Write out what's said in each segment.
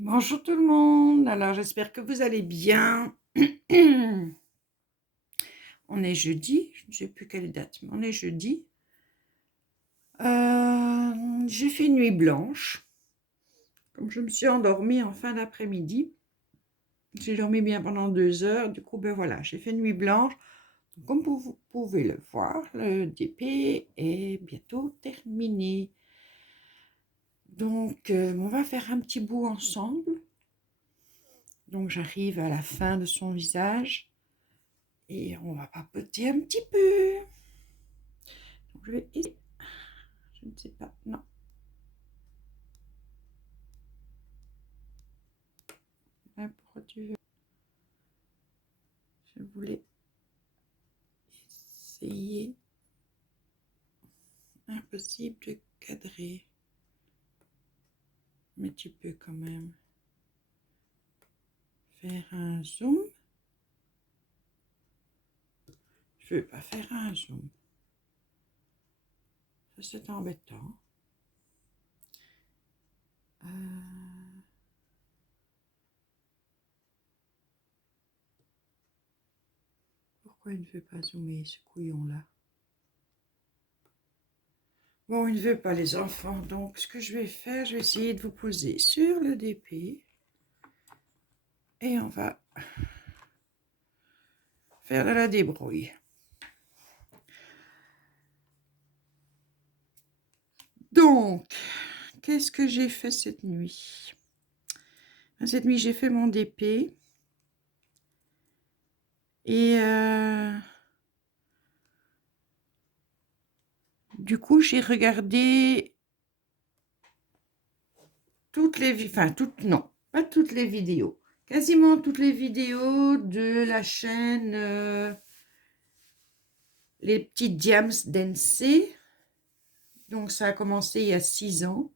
Bonjour tout le monde, alors j'espère que vous allez bien. On est jeudi, je ne sais plus quelle date, mais on est jeudi. J'ai fait nuit blanche, comme je me suis endormie en fin d'après-midi. J'ai dormi bien pendant 2 heures, du coup ben voilà, j'ai fait nuit blanche. Donc, comme vous pouvez le voir, le DP est bientôt terminé. Donc on va faire un petit bout ensemble. Donc j'arrive à la fin de son visage. Et on va papoter un petit peu. Donc, je vais essayer. Je ne sais pas. Non. Pourquoi tu veux? Je voulais essayer. Impossible de cadrer. Mais tu peux quand même faire un zoom. Je ne veux pas faire un zoom. Ça, c'est embêtant. Pourquoi il ne veut pas zoomer, ce couillon-là? Bon, il ne veut pas les enfants. Donc, ce que je vais faire, je vais essayer de vous poser sur le DP. Et on va faire de la débrouille. Donc, qu'est-ce que j'ai fait cette nuit? Cette nuit, j'ai fait mon DP. Et du coup, j'ai regardé toutes les... Enfin, non, pas toutes les vidéos. Quasiment toutes les vidéos de la chaîne Les Petites Diams Dancing. Donc, ça a commencé il y a 6 ans.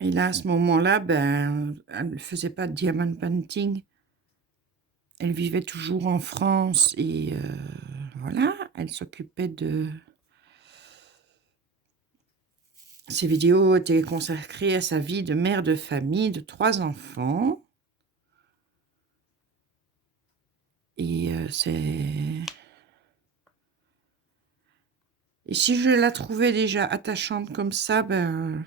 Et là, à ce moment-là, ben, elle ne faisait pas de diamond painting. Elle vivait toujours en France et voilà, elle s'occupait de... Ces vidéos étaient consacrées à sa vie de mère de famille de 3 enfants. Et c'est... Et si je la trouvais déjà attachante comme ça, ben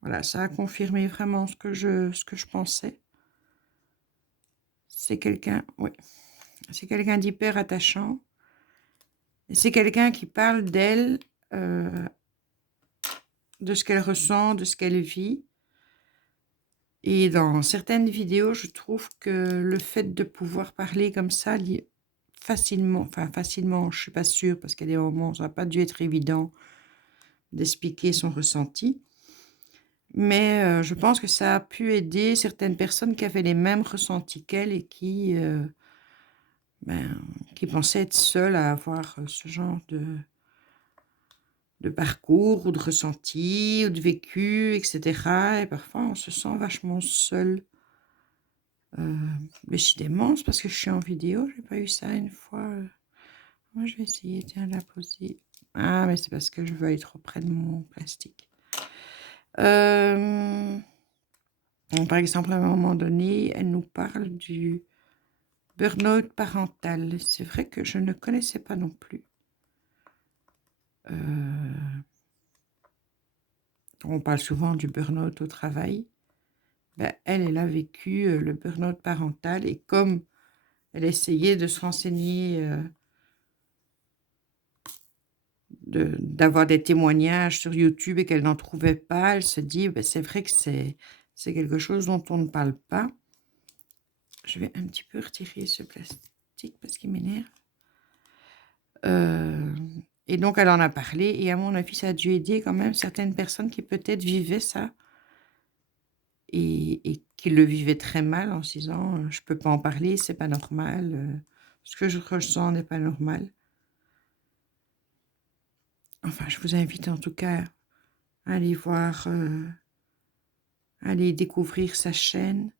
voilà, ça a confirmé vraiment ce que je pensais. C'est quelqu'un, oui, c'est quelqu'un d'hyper attachant. Et c'est quelqu'un qui parle d'elle, de ce qu'elle ressent, de ce qu'elle vit. Et dans certaines vidéos, je trouve que le fait de pouvoir parler comme ça, facilement, je ne suis pas sûre, parce qu'il y a des moments où ça n'a pas dû être évident d'expliquer son ressenti. Mais je pense que ça a pu aider certaines personnes qui avaient les mêmes ressentis qu'elle et qui pensaient être seules à avoir ce genre de parcours ou de ressenti ou de vécu, etc. Et parfois, on se sent vachement seul. Décidément, c'est parce que je suis en vidéo, j'ai pas eu ça une fois. Moi, je vais essayer de la poser. Ah, mais c'est parce que je veux être trop près de mon plastique. Par exemple, à un moment donné, elle nous parle du burn-out parental. C'est vrai que je ne connaissais pas non plus. On parle souvent du burn-out au travail. Ben, elle a vécu le burn-out parental et comme elle essayait de se renseigner, d'avoir des témoignages sur YouTube et qu'elle n'en trouvait pas, elle se dit, ben, c'est vrai que c'est quelque chose dont on ne parle pas. Je vais un petit peu retirer ce plastique parce qu'il m'énerve. Et donc, elle en a parlé et à mon avis, ça a dû aider quand même certaines personnes qui peut-être vivaient ça et qui le vivaient très mal en se disant, je peux pas en parler, c'est pas normal, ce que je ressens n'est pas normal. Enfin, je vous invite en tout cas à aller voir, aller découvrir sa chaîne.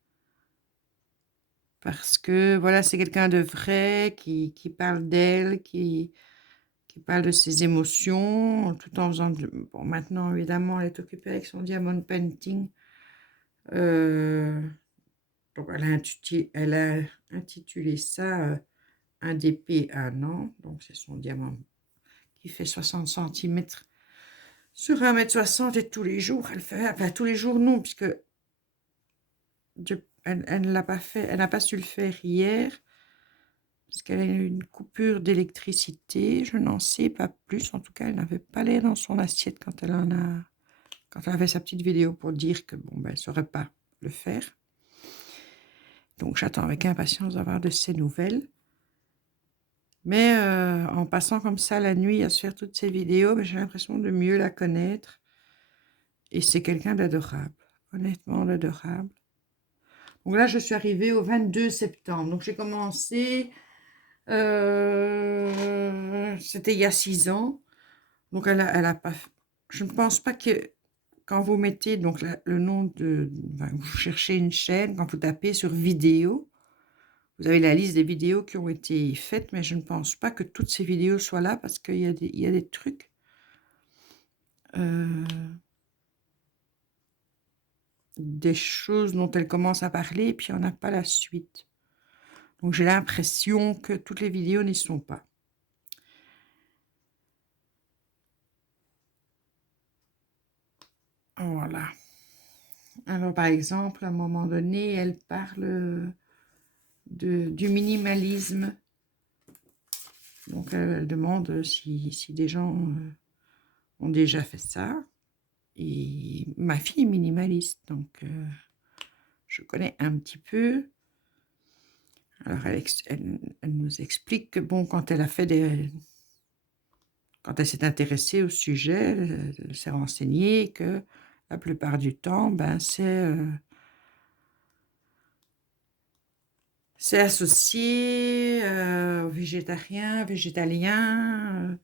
Parce que voilà, c'est quelqu'un de vrai qui parle d'elle, qui parle de ses émotions, tout en faisant bon, maintenant, évidemment, elle est occupée avec son diamond painting. Donc elle a intitulé ça un DP, un an. Donc c'est son diamant qui fait 60 centimètres sur 1,60 m et tous les jours, elle fait, enfin tous les jours non, puisque elle ne l'a pas fait, elle n'a pas su le faire hier, parce qu'elle a eu une coupure d'électricité, je n'en sais pas plus, en tout cas elle n'avait pas l'air dans son assiette quand elle a fait sa petite vidéo pour dire que bon, ben, elle ne saurait pas le faire. Donc j'attends avec impatience d'avoir de ses nouvelles. Mais en passant comme ça la nuit à se faire toutes ces vidéos, ben, j'ai l'impression de mieux la connaître. Et c'est quelqu'un d'adorable, honnêtement d'adorable. Donc là, je suis arrivée au 22 septembre. Donc j'ai commencé, c'était il y a 6 ans. Donc elle a pas, je ne pense pas que quand vous mettez donc le nom enfin, vous cherchez une chaîne, quand vous tapez sur vidéo, vous avez la liste des vidéos qui ont été faites, mais je ne pense pas que toutes ces vidéos soient là parce qu'il y a des trucs. Des choses dont elle commence à parler et puis on n'a pas la suite. Donc j'ai l'impression que toutes les vidéos n'y sont pas. Voilà. Alors par exemple, à un moment donné, elle parle du minimalisme. Donc elle demande si des gens ont déjà fait ça. Et ma fille est minimaliste, donc je connais un petit peu. Alors elle nous explique que bon, quand elle s'est intéressée au sujet, elle s'est renseignée que la plupart du temps, ben c'est associé aux végétariens, végétaliens,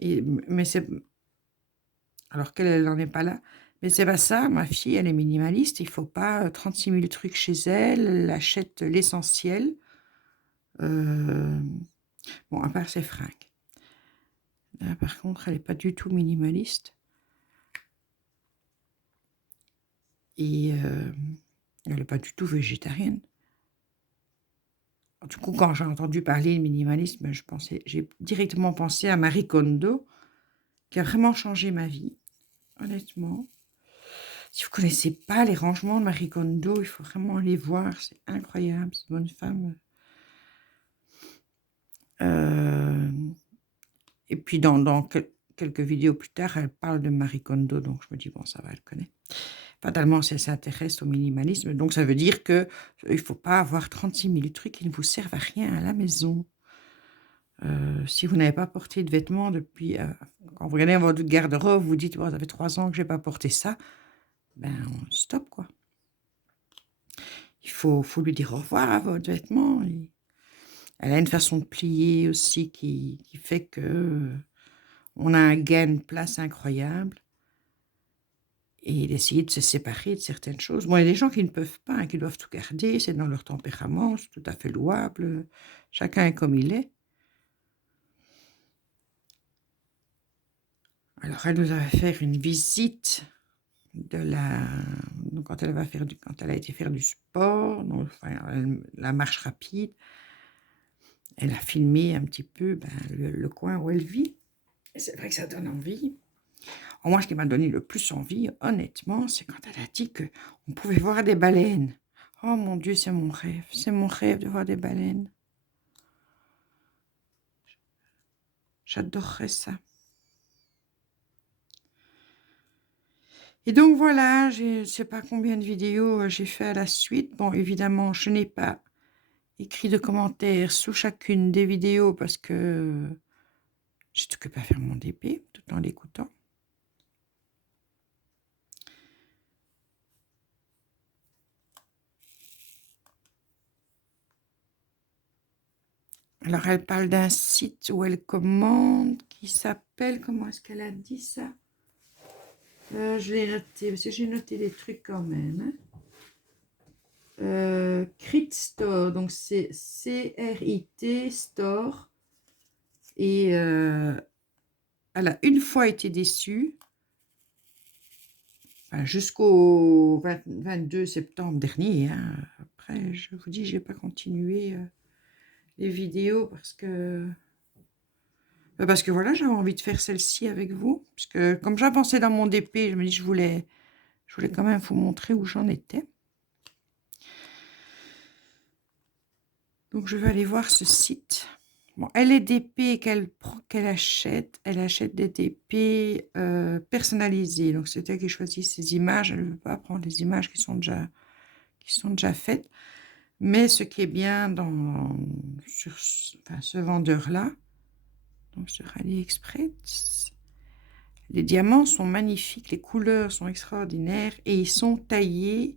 mais c'est alors qu'elle n'en est pas là. Mais c'est pas ça, ma fille, elle est minimaliste, il faut pas 36 000 trucs chez elle, elle achète l'essentiel. Bon, à part ses fringues. Là, par contre, elle n'est pas du tout minimaliste. Et elle n'est pas du tout végétarienne. Du coup, quand j'ai entendu parler de minimalisme, j'ai directement pensé à Marie Kondo, qui a vraiment changé ma vie, honnêtement. Si vous ne connaissez pas les rangements de Marie Kondo, il faut vraiment les voir, c'est incroyable, c'est une bonne femme. Et puis, dans quelques vidéos plus tard, elle parle de Marie Kondo, donc je me dis, bon, ça va, elle connaît. Fatalement, si elle s'intéresse au minimalisme, donc ça veut dire qu'il ne faut pas avoir 36 000 trucs qui ne vous servent à rien à la maison. Si vous n'avez pas porté de vêtements depuis... quand vous regardez votre garde-robe, vous dites, bon, ça fait 3 ans que je n'ai pas porté ça, ben stop, quoi. Il faut lui dire au revoir à votre vêtement. Elle a une façon de plier aussi qui fait que on a un gain de place incroyable. Et d'essayer de se séparer de certaines choses. Bon, il y a des gens qui ne peuvent pas, hein, qui doivent tout garder, c'est dans leur tempérament, c'est tout à fait louable. Chacun est comme il est. Alors, elle nous a fait une visite donc quand elle a été faire du sport, donc, enfin, la marche rapide. Elle a filmé un petit peu le coin où elle vit. Et c'est vrai que ça donne envie. Moi, ce qui m'a donné le plus envie, honnêtement, c'est quand elle a dit qu'on pouvait voir des baleines. Oh mon Dieu, c'est mon rêve. C'est mon rêve de voir des baleines. J'adorerais ça. Et donc voilà, je ne sais pas combien de vidéos j'ai fait à la suite. Bon, évidemment, je n'ai pas écrit de commentaires sous chacune des vidéos parce que j'étais occupée à faire mon DP tout en l'écoutant. Alors, elle parle d'un site où elle commande qui s'appelle... Comment est-ce qu'elle a dit ça? Je l'ai noté, parce que j'ai noté des trucs quand même. Crit Store, donc c'est C-R-I-T Store. Et elle a une fois été déçue enfin, jusqu'au 22 septembre dernier, hein. Après, je vous dis, j'ai pas continué les vidéos parce que voilà, j'avais envie de faire celle-ci avec vous. Parce que comme j'avançais dans mon DP, je me dis, je voulais quand même vous montrer où j'en étais. Donc, je vais aller voir ce site. Bon, elle est DP qu'elle achète. Elle achète des DP personnalisées. Donc, c'est elle qui choisit ses images. Elle ne veut pas prendre des images qui sont déjà faites. Mais ce qui est bien sur ce vendeur-là, donc sur AliExpress, les diamants sont magnifiques, les couleurs sont extraordinaires et ils sont taillés.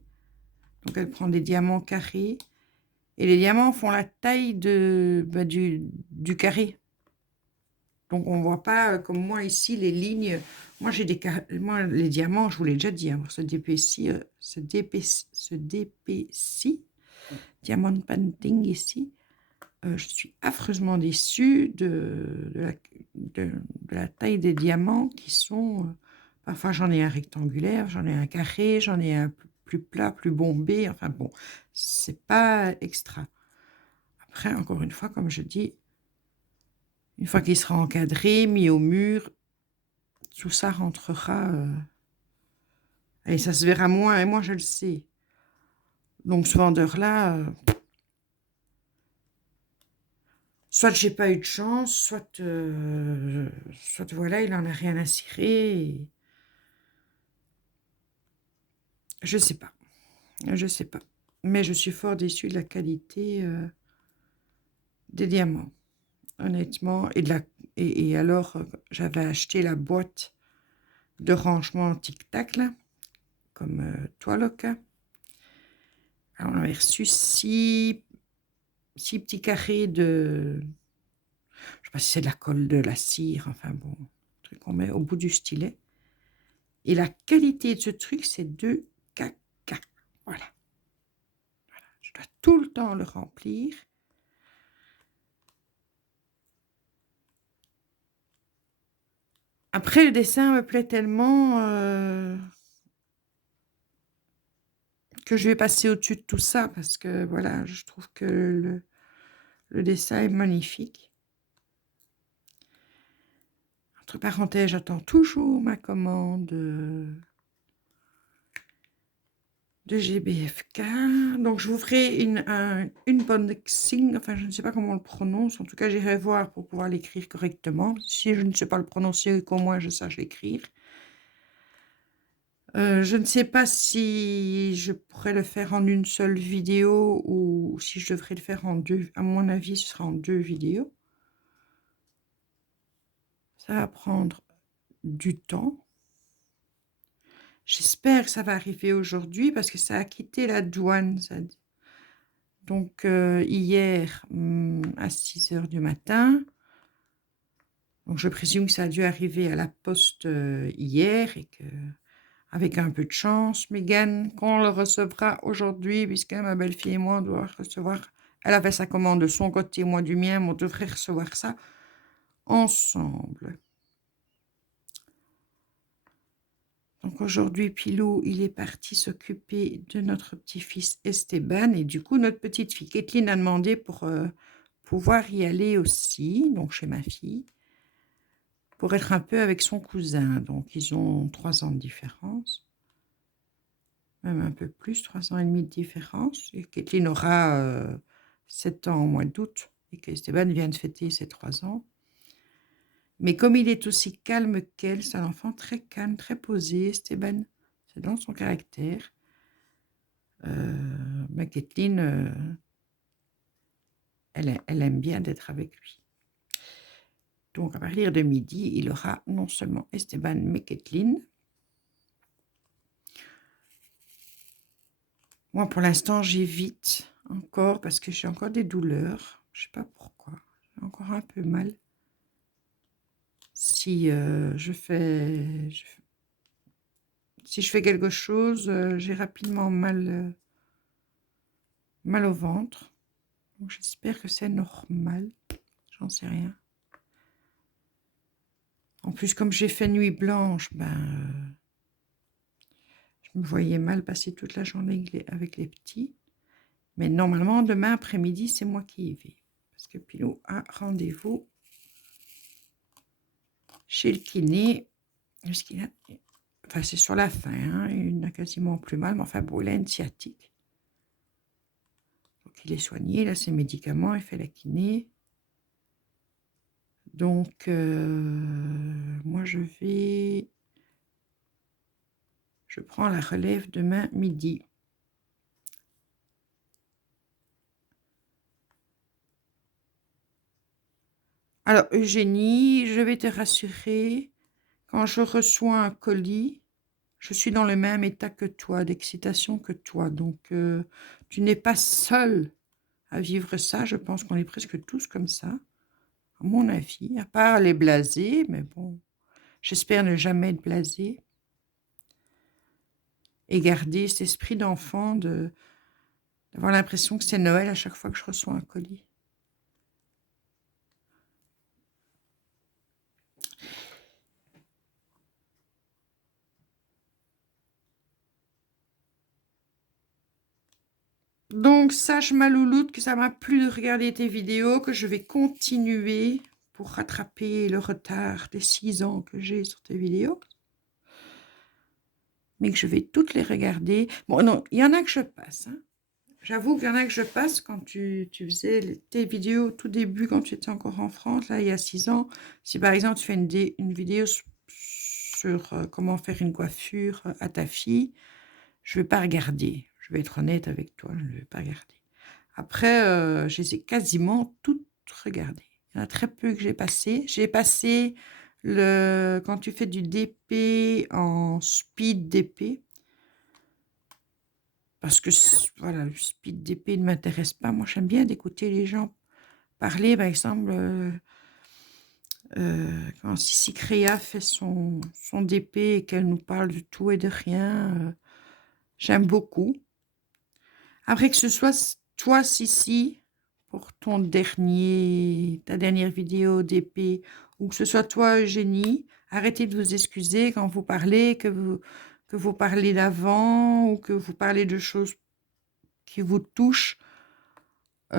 Donc, elle prend des diamants carrés. Et les diamants font la taille du carré. Donc, on ne voit pas, comme moi ici, les lignes. Moi, les diamants, je vous l'ai déjà dit, hein, se dépécit, diamond painting ici. Je suis affreusement déçue de la taille des diamants qui sont... parfois, j'en ai un rectangulaire, j'en ai un carré, j'en ai un plus plat, plus bombé. Enfin bon, c'est pas extra. Après, encore une fois, comme je dis, une fois qu'il sera encadré, mis au mur, tout ça rentrera et ça se verra moins, et moi je le sais. Donc ce vendeur-là, soit j'ai pas eu de chance, soit voilà, il en a rien à cirer. Je sais pas, mais je suis fort déçue de la qualité des diamants, honnêtement, et alors j'avais acheté la boîte de rangement tic-tac là, comme Toiloca. Alors, on avait reçu 6 petits carrés de... Je sais pas si c'est de la colle, de la cire, enfin bon, un truc qu'on met au bout du stylet. Et la qualité de ce truc, c'est de caca. Voilà. Je dois tout le temps le remplir. Après, le dessin me plaît tellement que je vais passer au-dessus de tout ça parce que, voilà, je trouve que le dessin est magnifique. Entre parenthèses, j'attends toujours ma commande de GBFK. Donc, je vous ferai une unboxing. Enfin, je ne sais pas comment on le prononce. En tout cas, j'irai voir pour pouvoir l'écrire correctement. Si je ne sais pas le prononcer, qu'au moins je sache l'écrire. Je ne sais pas si je pourrais le faire en une seule vidéo ou si je devrais le faire en deux. À mon avis, ce sera en 2 vidéos. Ça va prendre du temps. J'espère que ça va arriver aujourd'hui parce que ça a quitté la douane. Donc, hier, à 6 h du matin. Donc, je présume que ça a dû arriver à la poste hier et que, avec un peu de chance, Mégane, qu'on le recevra aujourd'hui, puisque ma belle-fille et moi, on doit recevoir. Elle avait sa commande de son côté, moi du mien, mais on devrait recevoir ça ensemble. Donc aujourd'hui, Pilou, il est parti s'occuper de notre petit-fils Esteban. Et du coup, notre petite fille Kathleen a demandé pour pouvoir y aller aussi, donc chez ma fille, pour être un peu avec son cousin. Donc ils ont 3 ans de différence, même un peu plus, 3 ans et demi de différence. Et Kathleen aura 7 ans au mois d'août et qu'Esteban vient de fêter ses 3 ans. Mais comme il est aussi calme qu'elle, c'est un enfant très calme, très posé, Esteban. C'est dans son caractère. Mais Kathleen, elle aime bien d'être avec lui. Donc, à partir de midi, il aura non seulement Esteban, mais Kathleen. Moi, pour l'instant, j'évite encore parce que j'ai encore des douleurs. Je ne sais pas pourquoi. J'ai encore un peu mal. Si je fais quelque chose, j'ai rapidement mal au ventre. Donc, j'espère que c'est normal. J'en sais rien. En plus, comme j'ai fait nuit blanche, me voyais mal passer toute la journée avec les petits. Mais normalement, demain après-midi, c'est moi qui y vais. Parce que Pilou a rendez-vous chez le kiné. Parce qu'il a... Enfin, c'est sur la fin, hein, il n'a quasiment plus mal, mais enfin, bon, il a une sciatique. Donc, il est soigné, il a ses médicaments, il fait la kiné. Donc, moi, je prends la relève demain midi. Alors, Eugénie, je vais te rassurer, quand je reçois un colis, je suis dans le même état que toi, d'excitation que toi. Donc, tu n'es pas seule à vivre ça. Je pense qu'on est presque tous comme ça, à mon avis, à part les blasés, mais bon, j'espère ne jamais être blasée et garder cet esprit d'enfant d'avoir l'impression que c'est Noël à chaque fois que je reçois un colis. Donc, sache ma louloute que ça m'a plu de regarder tes vidéos, que je vais continuer pour rattraper le retard des 6 ans que j'ai sur tes vidéos. Mais que je vais toutes les regarder. Bon, non, il y en a que je passe. Hein. J'avoue qu'il y en a que je passe quand tu faisais tes vidéos au tout début, quand tu étais encore en France, là, il y a 6 ans. Si par exemple, tu fais une vidéo sur comment faire une coiffure à ta fille, je ne vais pas regarder. Je vais être honnête avec toi, je ne vais pas regarder. Après, je les ai quasiment toutes regardées. Il y en a très peu que j'ai passé. J'ai passé quand tu fais du DP en speed DP, parce que voilà, le speed DP ne m'intéresse pas. Moi, j'aime bien d'écouter les gens parler. Par exemple, quand Sissi Créa fait son DP et qu'elle nous parle de tout et de rien, j'aime beaucoup. Après que ce soit toi, Sissi, pour ta dernière vidéo d'épée, ou que ce soit toi, Eugénie, arrêtez de vous excuser quand vous parlez, que vous parlez d'avant, ou que vous parlez de choses qui vous touchent. Faut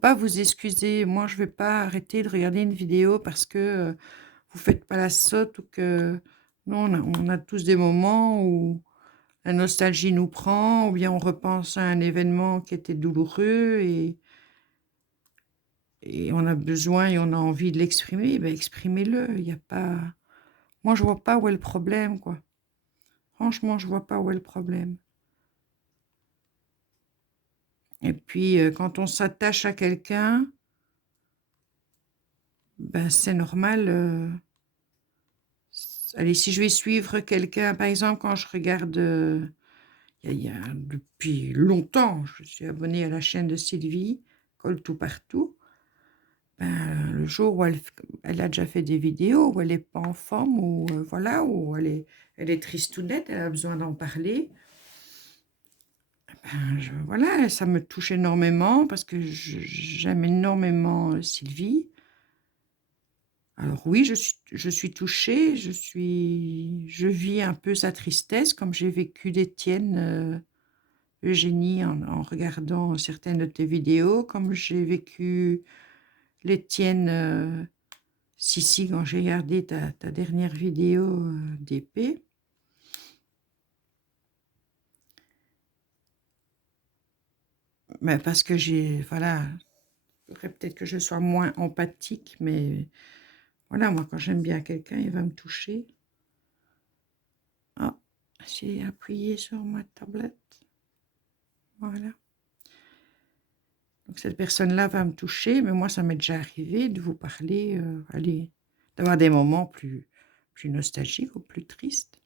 pas vous excuser. Moi, je vais pas arrêter de regarder une vidéo parce que vous faites pas la sotte ou que... Non, on a tous des moments où la nostalgie nous prend, ou bien on repense à un événement qui était douloureux et on a besoin et on a envie de l'exprimer, ben exprimez-le. Il y a pas... Moi, je vois pas où est le problème, quoi. Franchement, je vois pas où est le problème. Et puis, quand on s'attache à quelqu'un, ben c'est normal. Allez, si je vais suivre quelqu'un, par exemple, quand je regarde, depuis longtemps, je suis abonnée à la chaîne de Sylvie, Colle tout partout. Ben, le jour où elle a déjà fait des vidéos où elle n'est pas en forme, ou voilà, où elle est tristounette, elle a besoin d'en parler. Ben, voilà, ça me touche énormément parce que j'aime énormément Sylvie. Alors oui, je suis touchée, je vis un peu sa tristesse, comme j'ai vécu d'Étienne, Eugénie, en regardant certaines de tes vidéos, comme j'ai vécu l'Étienne, Sissi, quand j'ai regardé ta dernière vidéo d'épée. Mais parce que voilà, il faudrait peut-être que je sois moins empathique, mais voilà, moi, quand j'aime bien quelqu'un, il va me toucher. Ah, j'ai appuyé sur ma tablette. Voilà. Donc, cette personne-là va me toucher, mais moi, ça m'est déjà arrivé de vous parler, allez, d'avoir des moments plus nostalgiques ou plus tristes.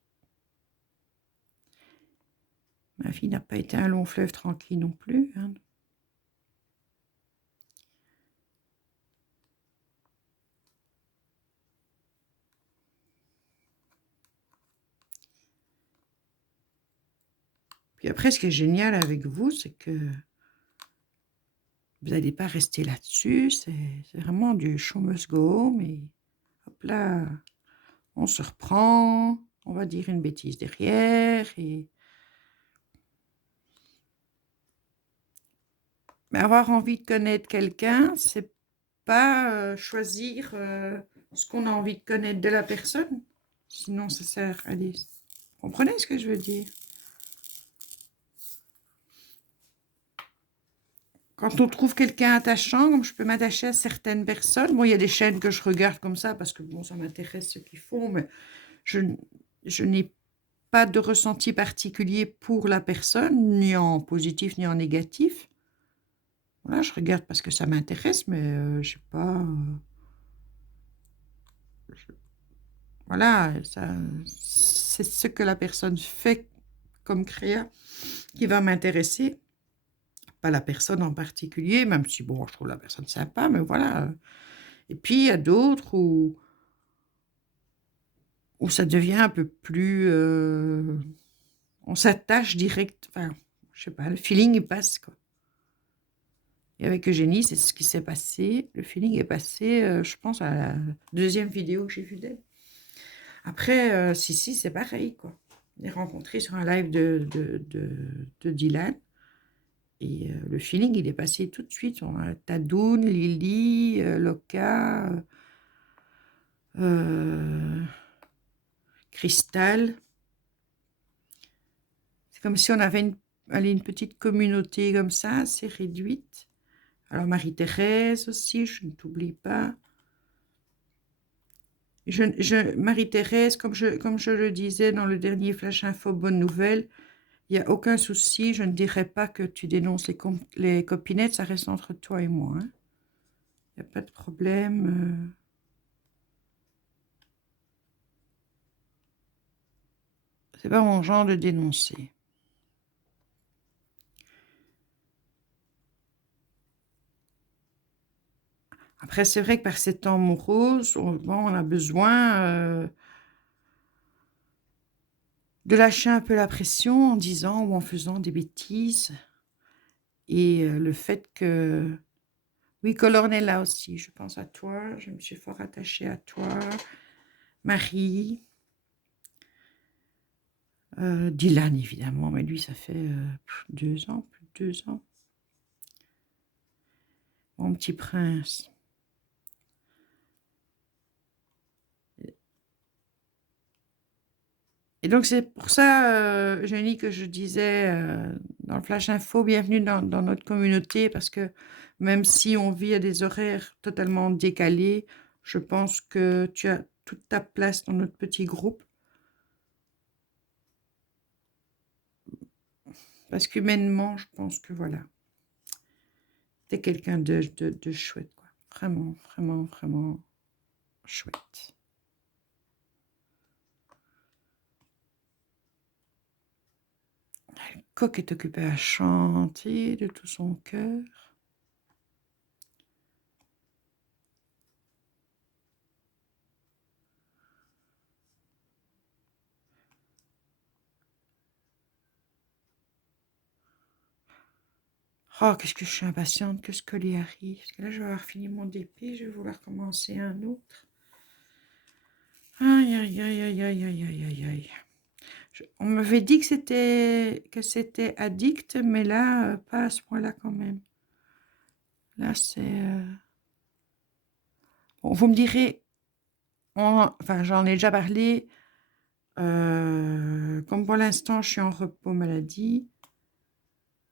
Ma vie n'a pas été un long fleuve tranquille non plus. Hein. Puis après, ce qui est génial avec vous, c'est que vous n'allez pas rester là-dessus. C'est vraiment du show must go home. Et hop là, on se reprend, on va dire une bêtise derrière. Mais avoir envie de connaître quelqu'un, c'est pas choisir ce qu'on a envie de connaître de la personne. Sinon, ça sert à des... Vous comprenez ce que je veux dire? Quand on trouve quelqu'un attachant, comme je peux m'attacher à certaines personnes, bon, il y a des chaînes que je regarde comme ça parce que bon, ça m'intéresse ce qu'ils font, mais je n'ai pas de ressenti particulier pour la personne, ni en positif ni en négatif. Voilà, je regarde parce que ça m'intéresse, mais je sais pas. Voilà, c'est ce que la personne fait comme créa qui va m'intéresser, pas la personne en particulier, même si bon, je trouve la personne sympa, mais voilà. Et puis il y a d'autres où ça devient un peu plus, on s'attache direct. Enfin, je sais pas, le feeling il passe quoi. Et avec Eugénie, c'est ce qui s'est passé. Le feeling est passé, je pense, à la deuxième vidéo que j'ai vue d'elle. Après, Sissi, c'est pareil, quoi. Je l'ai rencontrée sur un live de Dylan. Et le feeling, il est passé tout de suite. On a Tadoun, Lily, Loka, Cristal. C'est comme si on avait une petite communauté comme ça, assez réduite. Alors Marie-Thérèse aussi, je ne t'oublie pas. Marie-Thérèse, comme je le disais dans le dernier Flash Info Bonne Nouvelle, il n'y a aucun souci, je ne dirais pas que tu dénonces les copinettes, ça reste entre toi et moi. Hein. Il n'y a pas de problème. C'est pas mon genre de dénoncer. Après, c'est vrai que par ces temps moroses, on a besoin de lâcher un peu la pression en disant ou en faisant des bêtises. Et le fait que... Oui, Colornella aussi, je pense à toi, je me suis fort attachée à toi. Marie, Dylan évidemment, mais lui ça fait 2 ans, plus de 2 ans. Mon petit prince. Et donc c'est pour ça, Jenny, que je disais dans le Flash Info, bienvenue dans notre communauté, parce que même si on vit à des horaires totalement décalés, je pense que tu as toute ta place dans notre petit groupe. Parce qu'humainement, je pense que voilà, t'es quelqu'un de chouette, quoi. Vraiment, vraiment, vraiment chouette. Le coq est occupé à chanter de tout son cœur. Oh, qu'est-ce que je suis impatiente que ce colis arrive. Parce que là, je vais avoir fini mon DP, je vais vouloir commencer un autre. Aïe, aïe, aïe, aïe, aïe, aïe, aïe, aïe, aïe. On m'avait dit que c'était addict, mais là, pas à ce point-là quand même. Là, c'est... Bon, vous me direz, enfin, j'en ai déjà parlé, comme pour l'instant, je suis en repos maladie,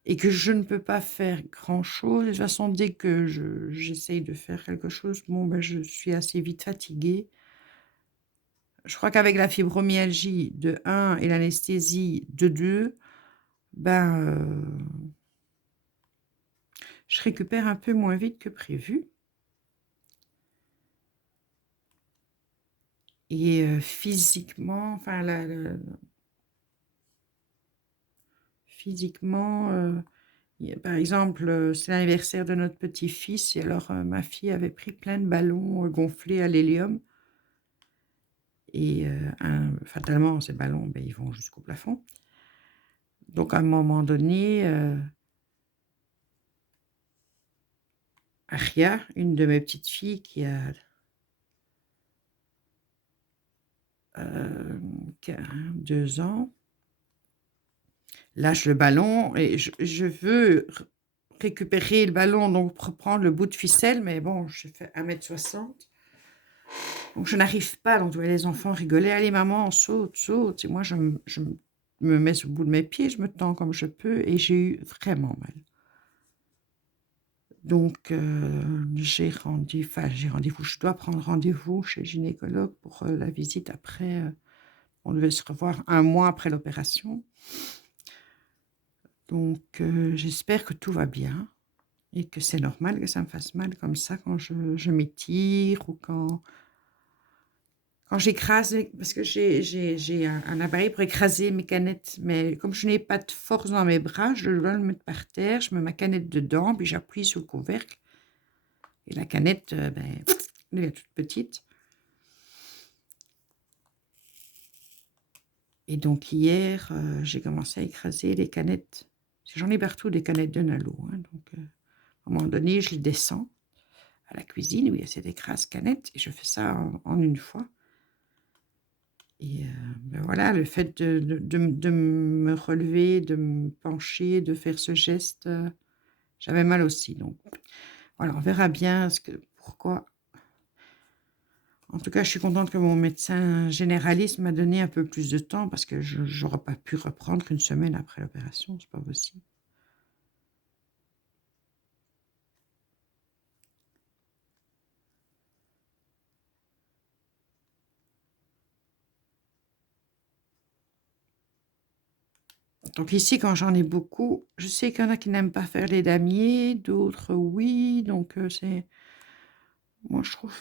et que je ne peux pas faire grand-chose. De toute façon, dès que j'essaye de faire quelque chose, bon, ben, je suis assez vite fatiguée. Je crois qu'avec la fibromyalgie de 1 et l'anesthésie de 2, ben, je récupère un peu moins vite que prévu. Et physiquement, enfin, physiquement, par exemple, c'est l'anniversaire de notre petit-fils, et alors ma fille avait pris plein de ballons gonflés à l'hélium. Et fatalement, ces ballons, ben, ils vont jusqu'au plafond. Donc, à un moment donné, Aria, une de mes petites filles qui Yannick, 2 ans, lâche le ballon et je veux récupérer le ballon, donc reprendre le bout de ficelle, mais bon, je fais 1,60 m. Donc je n'arrive pas, donc les enfants rigolaient: «Allez maman, saute, saute» et moi je me mets sur le bout de mes pieds, je me tends comme je peux et j'ai eu vraiment mal. Donc j'ai rendez-vous, je dois prendre rendez-vous chez le gynécologue pour, la visite après, on devait se revoir 1 mois après l'opération. Donc j'espère que tout va bien et que c'est normal que ça me fasse mal comme ça quand je m'étire ou quand j'écrase, parce que j'ai un appareil pour écraser mes canettes, mais comme je n'ai pas de force dans mes bras, je dois le mettre par terre, je mets ma canette dedans, puis j'appuie sur le couvercle et la canette, elle est toute petite. Et donc hier, j'ai commencé à écraser les canettes. Parce que j'en ai partout des canettes de Nalo, hein, donc à un moment donné, je les descends à la cuisine où il y a cette écrase-canette et je fais ça en une fois. Et voilà, le fait de me relever, de me pencher, de faire ce geste, j'avais mal aussi. Donc voilà, on verra bien pourquoi. En tout cas, je suis contente que mon médecin généraliste m'a donné un peu plus de temps parce que je n'aurais pas pu reprendre 1 semaine après l'opération, c'est pas possible. Donc ici, quand j'en ai beaucoup, je sais qu'il y en a qui n'aiment pas faire les damiers, d'autres oui, donc c'est moi je trouve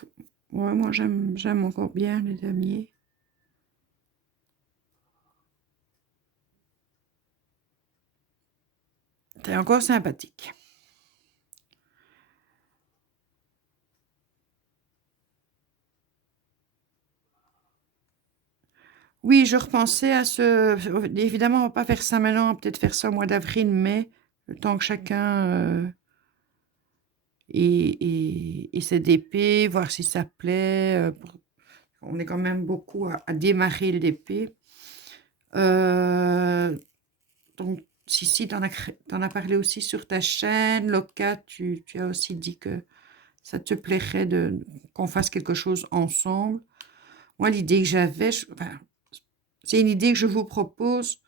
ouais, moi j'aime encore bien les damiers. C'est encore sympathique. Oui, je repensais à évidemment, on va pas faire ça maintenant, on va peut-être faire ça au mois d'avril, mai, le temps que chacun, ait ses DP, voir si ça plaît, on est quand même beaucoup à démarrer le DP. Donc si tu en as parlé aussi sur ta chaîne, Loca, tu as aussi dit que ça te plairait qu'on fasse quelque chose ensemble. Moi, l'idée que j'avais, enfin, c'est une idée que je vous propose.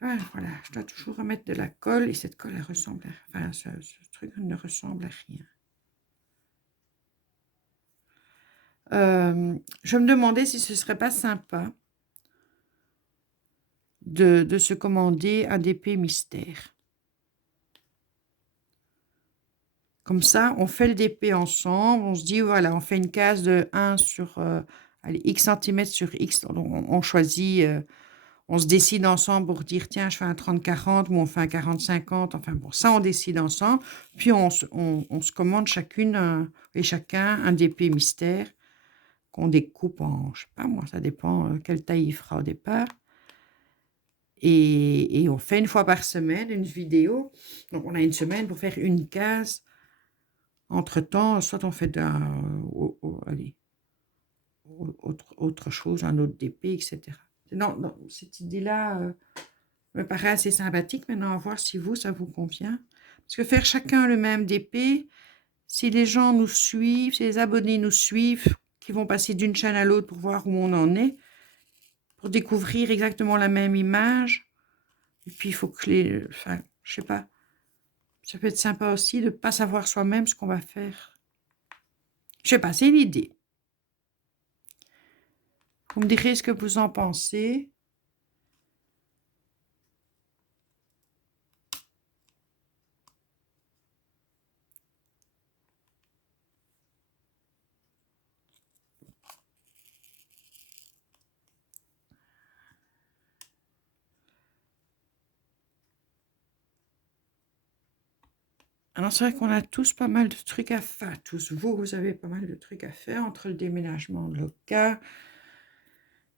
Ah, voilà, je dois toujours remettre de la colle et cette colle, elle ressemble enfin, ce truc ne ressemble à rien. Je me demandais si ce serait pas sympa de se commander un DP mystère. Comme ça, on fait le DP ensemble, on se dit voilà, on fait une case de 1 sur, allez, X centimètres sur X, donc on choisit, on se décide ensemble pour dire: «Tiens, je fais un 30-40 ou on fait un 40-50», enfin bon, ça on décide ensemble. Puis on se commande chacune et chacun un DP mystère qu'on découpe en, je sais pas moi, ça dépend, quelle taille il fera au départ et on fait 1 fois par semaine une vidéo. Donc on a 1 semaine pour faire une case. Entre-temps, soit on fait allez, autre chose, un autre DP et cetera. Non, cette idée-là, me paraît assez sympathique. Maintenant, à voir si ça vous convient. Parce que faire chacun le même DP, si les gens nous suivent, si les abonnés nous suivent, qui vont passer d'une chaîne à l'autre pour voir où on en est, pour découvrir exactement la même image, et puis il faut que enfin, je sais pas, ça peut être sympa aussi de ne pas savoir soi-même ce qu'on va faire. Je sais pas, c'est une idée. Vous me direz ce que vous en pensez. Alors c'est vrai qu'on a tous pas mal de trucs à faire. Tous, vous avez pas mal de trucs à faire entre le déménagement de Loca,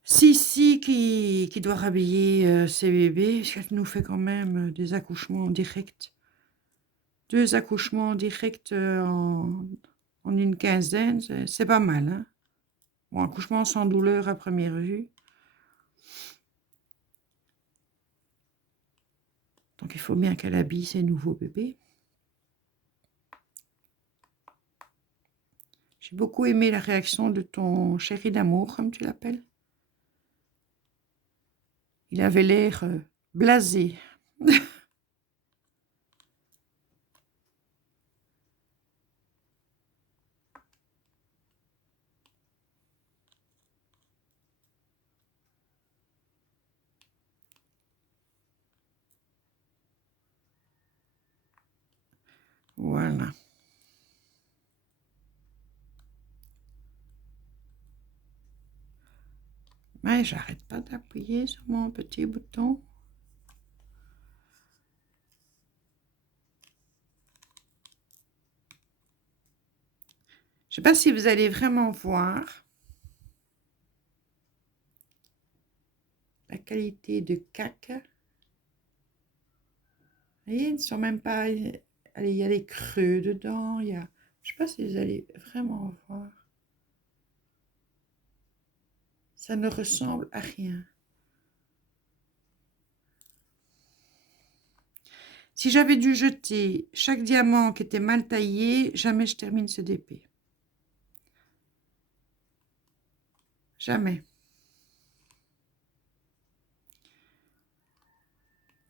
Sissi qui doit rhabiller, ses bébés, parce qu'elle nous fait quand même, des accouchements en direct. 2 accouchements en direct, en une quinzaine, c'est pas mal, hein. Bon, accouchement sans douleur à première vue. Donc il faut bien qu'elle habille ses nouveaux bébés. J'ai beaucoup aimé la réaction de ton chéri d'amour, comme tu l'appelles. Il avait l'air blasé. Voilà. Mais j'arrête pas d'appuyer sur mon petit bouton. Je ne sais pas si vous allez vraiment voir la qualité de caca. Vous voyez, ils ne sont même pas... Allez, il y a des creux dedans. Je ne sais pas si vous allez vraiment voir. Ça ne ressemble à rien. Si j'avais dû jeter chaque diamant qui était mal taillé, jamais je termine ce DP. Jamais.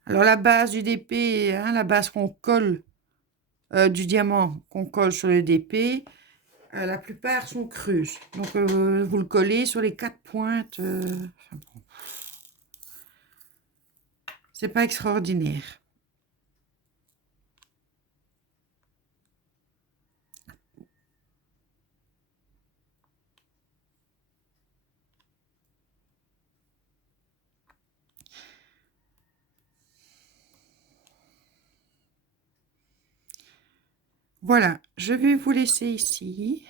Alors la base du DP, hein, la base qu'on colle, du diamant qu'on colle sur le DP, la plupart sont creuses. Donc vous le collez sur les 4 pointes. Enfin, bon. C'est pas extraordinaire. Voilà, je vais vous laisser ici.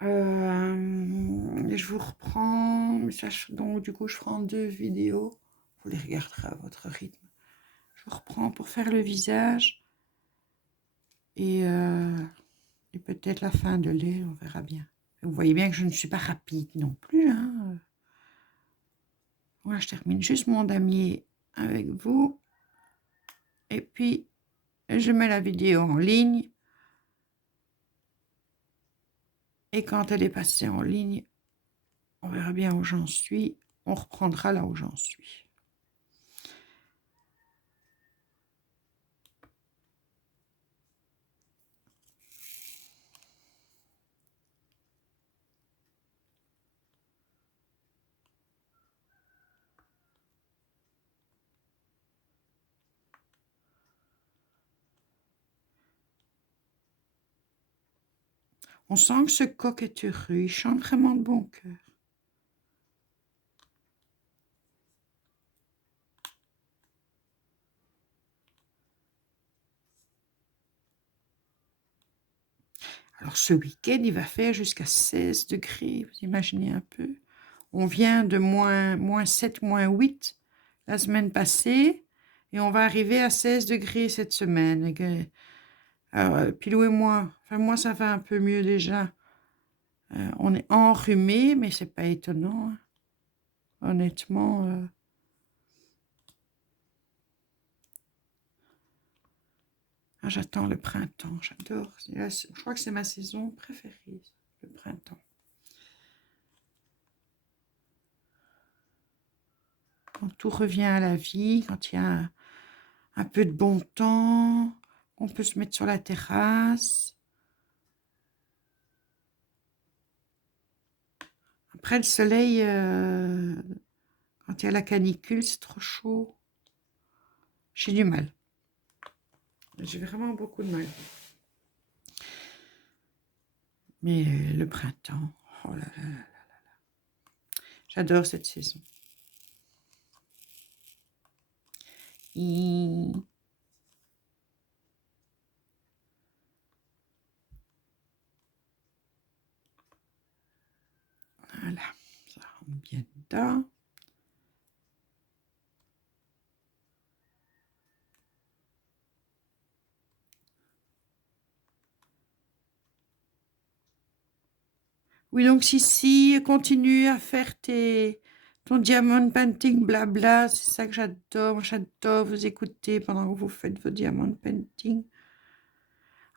Je vous reprends, donc du coup je ferai en 2 vidéos. Vous les regarderez à votre rythme. Je vous reprends pour faire le visage et peut-être la fin de lait, on verra bien. Vous voyez bien que je ne suis pas rapide non plus. Hein. Voilà, je termine juste mon damier avec vous. Et puis, je mets la vidéo en ligne. Et quand elle est passée en ligne, on verra bien où j'en suis. On reprendra là où j'en suis. On sent que ce coq est heureux. Il chante vraiment de bon cœur. Alors ce week-end, il va faire jusqu'à 16 degrés. Vous imaginez un peu. On vient de moins 7, moins 8 la semaine passée. Et on va arriver à 16 degrés cette semaine. Alors, Pilou et moi, enfin moi ça va un peu mieux déjà. On est enrhumé, mais c'est pas étonnant. Hein. Honnêtement. J'attends le printemps, j'adore. Je crois que c'est ma saison préférée, le printemps. Quand tout revient à la vie, quand il y a un peu de bon temps, on peut se mettre sur la terrasse. Après le soleil, quand il y a la canicule, c'est trop chaud. J'ai du mal. J'ai vraiment beaucoup de mal. Mais le printemps, oh là là là là là. J'adore cette saison. Voilà, ça rentre bien dedans. Oui, donc si, continue à faire ton diamond painting blabla, c'est ça que j'adore. J'adore vous écouter pendant que vous faites vos diamond painting.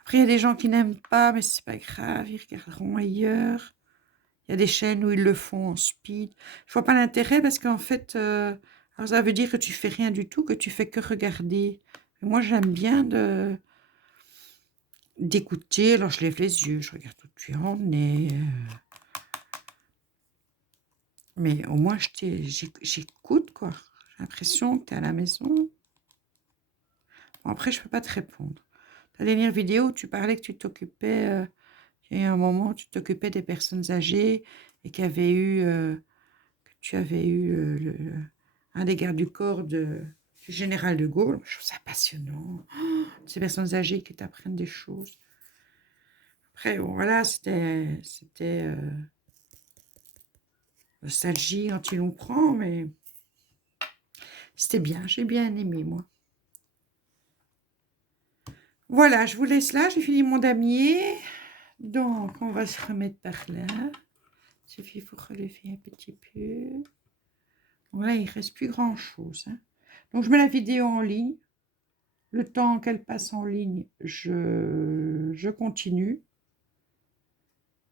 Après, il y a des gens qui n'aiment pas, mais c'est pas grave, ils regarderont ailleurs. Il y a des chaînes où ils le font en speed. Je vois pas l'intérêt parce qu'en fait, alors ça veut dire que tu fais rien du tout, que tu fais que regarder. Mais moi, j'aime bien d'écouter. Alors, je lève les yeux, je regarde où tu en es. Mais au moins, j'écoute, quoi. J'ai l'impression que tu es à la maison. Bon, après, je peux pas te répondre. Ta dernière vidéo, tu parlais que tu t'occupais, il y a eu un moment où tu t'occupais des personnes âgées et que tu avais eu un des gardes du corps du général de Gaulle. Je trouve ça passionnant. Oh, ces personnes âgées qui t'apprennent des choses. Après, bon, voilà, c'était nostalgie quand il nous prend, mais c'était bien. J'ai bien aimé, moi. Voilà, je vous laisse là. J'ai fini mon damier. Donc, on va se remettre par là. Il suffit, il faut relever un petit peu. Donc là, il ne reste plus grand-chose. Hein. Donc, je mets la vidéo en ligne. Le temps qu'elle passe en ligne, je continue.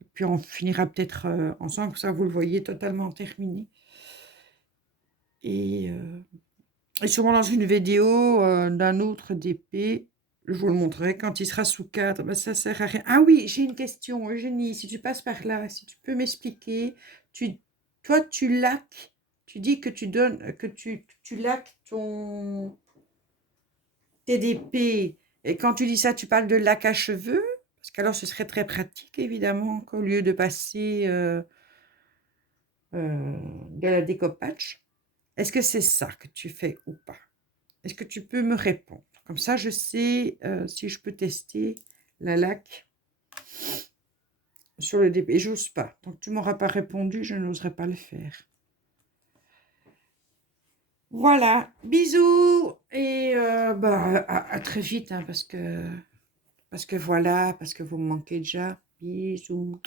Et puis, on finira peut-être ensemble, comme ça, vous le voyez totalement terminé. Et sûrement dans une vidéo d'un autre DP, je vous le montrerai quand il sera sous cadre. Ben, ça sert à rien. Ah oui, j'ai une question, Eugénie. Si tu passes par là, si tu peux m'expliquer. Toi, tu laques. Tu dis que tu donnes, que tu laques ton TDP. Et quand tu dis ça, tu parles de lac à cheveux. Parce qu'alors, ce serait très pratique, évidemment, qu'au lieu de passer de la découpage. Est-ce que c'est ça que tu fais ou pas? Est-ce que tu peux me répondre? Comme ça, je sais si je peux tester la laque sur le DP. Et j'ose pas. Tant que tu m'auras pas répondu, je n'oserais pas le faire. Voilà. Bisous. Et bah, à très vite, hein, parce que voilà, parce que vous me manquez déjà. Bisous.